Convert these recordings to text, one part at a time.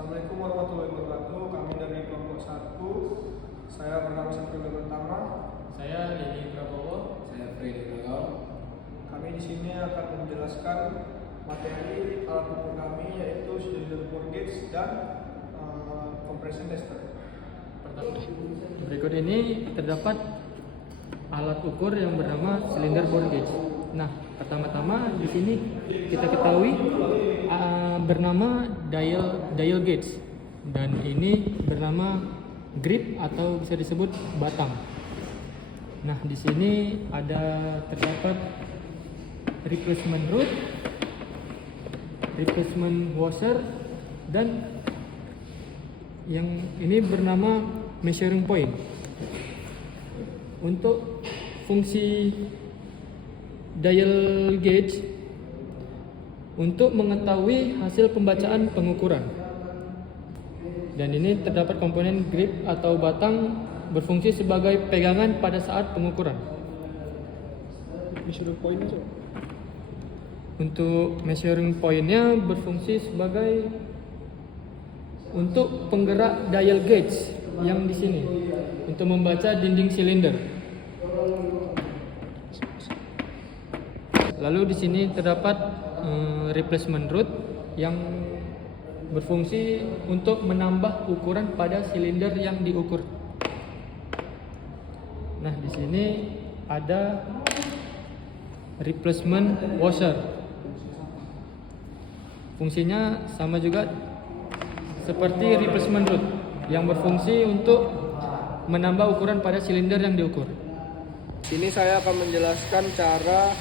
Assalamualaikum warahmatullahi wabarakatuh. Kami dari kelompok 1. Saya bernama Satrio Pertama. Saya Dedi Prabowo. Saya Freddy Prabowo. Kami di sini akan menjelaskan materi alat ukur kami, yaitu cylinder bore gauge dan compression tester. Berikut ini terdapat alat ukur yang bernama cylinder bore gauge. Nah, pertama-tama di sini kita ketahui bernama dial gauge, dan ini bernama grip atau bisa disebut batang. Nah, di sini terdapat replacement rod, replacement washer, dan yang ini bernama measuring point. Untuk fungsi dial gauge untuk mengetahui hasil pembacaan pengukuran. Dan ini terdapat komponen grip atau batang berfungsi sebagai pegangan pada saat pengukuran. Measuring point itu? Untuk measuring point-nya berfungsi sebagai untuk penggerak dial gauge yang di sini untuk membaca dinding silinder. Lalu di sini terdapat replacement rod yang berfungsi untuk menambah ukuran pada silinder yang diukur. Nah, di sini ada replacement washer. Fungsinya sama juga seperti replacement rod yang berfungsi untuk menambah ukuran pada silinder yang diukur. Sini saya akan menjelaskan cara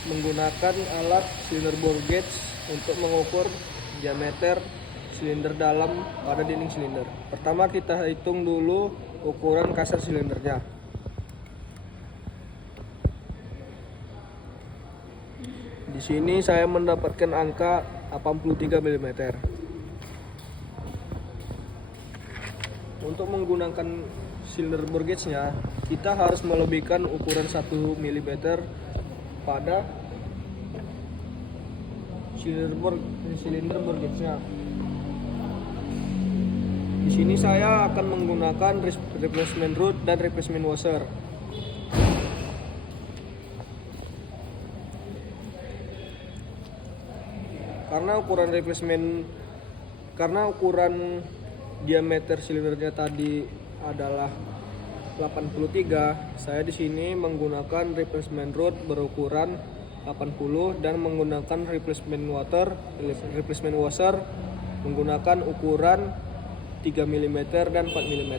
menggunakan alat cylinder bore gauge untuk mengukur diameter silinder dalam pada dinding silinder. Pertama kita hitung dulu ukuran kasar silindernya. Di sini saya mendapatkan angka 83 mm. Untuk menggunakan cylinder bore gauge-nya, kita harus melebihkan ukuran 1 mm pada cylinder bore gauge-nya. Di sini saya akan menggunakan replacement rod dan replacement washer. Karena ukuran diameter silindernya tadi adalah 83, saya di sini menggunakan replacement rod berukuran 80 dan menggunakan replacement washer menggunakan ukuran 3 mm dan 4 mm.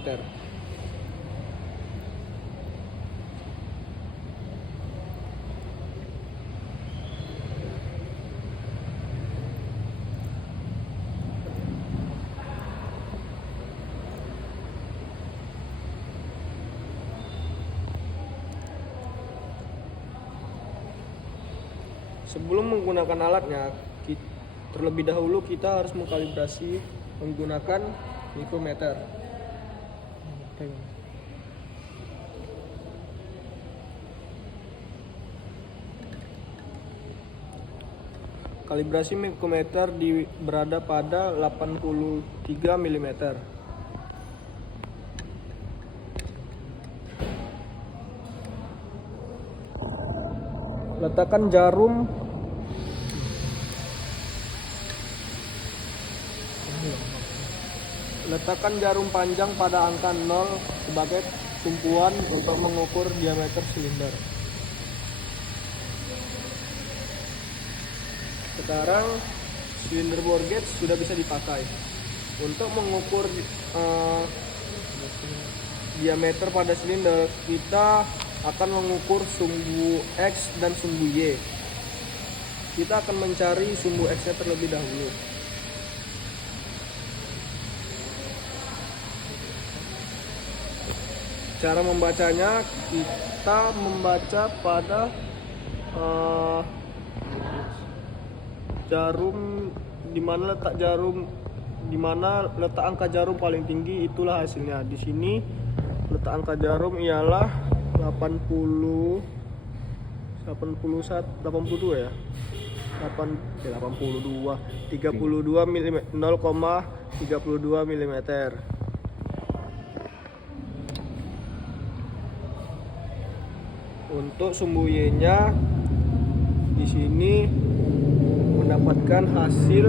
Sebelum menggunakan alatnya, terlebih dahulu kita harus mengkalibrasi menggunakan micrometer. Kalibrasi micrometer berada pada 83 mm. Letakkan jarum panjang pada angka 0 sebagai tumpuan untuk mengukur diameter silinder. Sekarang cylinder bore gauge sudah bisa dipakai. Untuk mengukur diameter pada silinder, kita akan mengukur sumbu X dan sumbu Y. Kita akan mencari sumbu X-nya terlebih dahulu. Cara membacanya, kita membaca pada jarum, di mana letak angka jarum paling tinggi, itulah hasilnya. Di sini letak angka jarum ialah 82 mm, 0,82 32 mm. Untuk sumbu Y-nya di sini mendapatkan hasil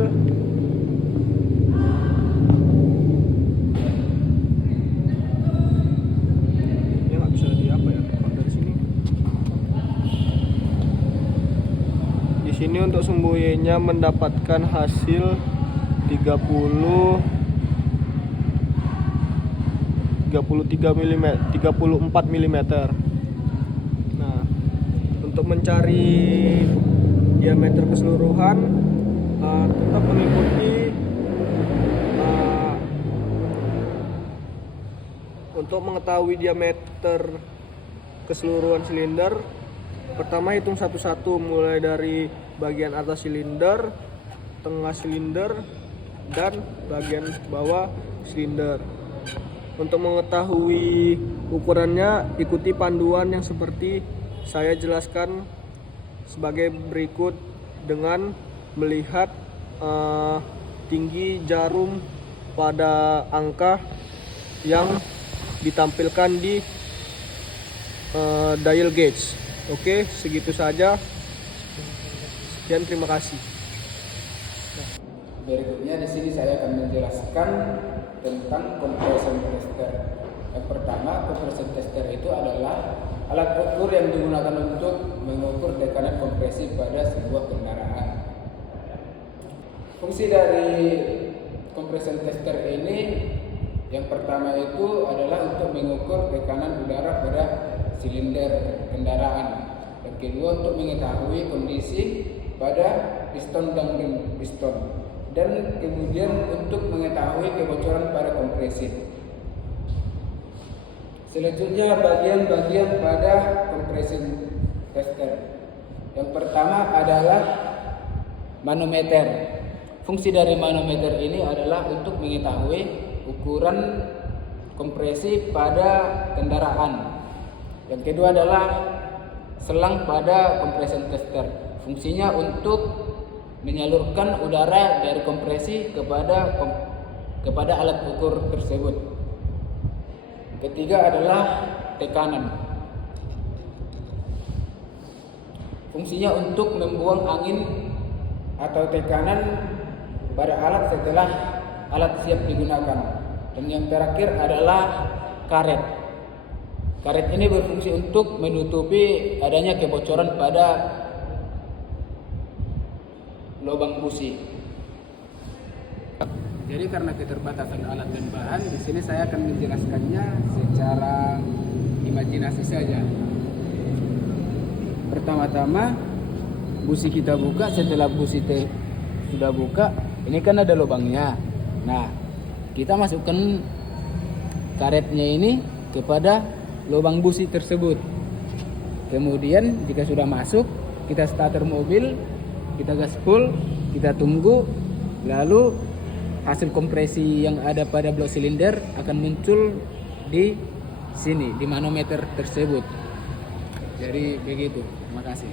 ini nggak bisa di apa ya kalau dari sini. Di sini untuk sumbu Y-nya mendapatkan hasil 34 mm. Nah, untuk mencari diameter keseluruhan tetap mengikuti untuk mengetahui diameter keseluruhan silinder. Pertama hitung satu-satu mulai dari bagian atas silinder, tengah silinder, dan bagian bawah silinder. Untuk mengetahui ukurannya, ikuti panduan yang seperti saya jelaskan sebagai berikut dengan melihat tinggi jarum pada angka yang ditampilkan di dial gauge. Oke, segitu saja. Sekian, terima kasih. Berikutnya di sini saya akan menjelaskan tentang compression tester. Yang pertama, compression tester itu adalah alat ukur yang digunakan untuk mengukur tekanan kompresi pada sebuah kendaraan. Fungsi dari compression tester ini yang pertama itu adalah untuk mengukur tekanan udara pada silinder kendaraan. Yang kedua, untuk mengetahui kondisi pada piston dan ring piston. Dan kemudian untuk mengetahui kebocoran pada kompresi. Selanjutnya bagian-bagian pada compression tester. Yang pertama adalah manometer. Fungsi dari manometer ini adalah untuk mengetahui ukuran kompresi pada kendaraan. Yang kedua adalah selang pada compression tester. Fungsinya untuk menyalurkan udara dari kompresi kepada alat ukur tersebut. Ketiga adalah tekanan. Fungsinya untuk membuang angin atau tekanan pada alat setelah alat siap digunakan. Dan yang terakhir adalah karet. Karet ini berfungsi untuk menutupi adanya kebocoran pada lubang busi. Jadi karena keterbatasan alat dan bahan, di sini saya akan menjelaskannya secara imajinasi saja. Pertama-tama busi kita buka. Setelah busi sudah buka, ini kan ada lubangnya. Nah, kita masukkan karetnya ini kepada lubang busi tersebut. Kemudian jika sudah masuk, kita starter mobil, kita gaspol, kita tunggu, lalu hasil kompresi yang ada pada blok silinder akan muncul di sini, di manometer tersebut. Jadi begitu. Terima kasih.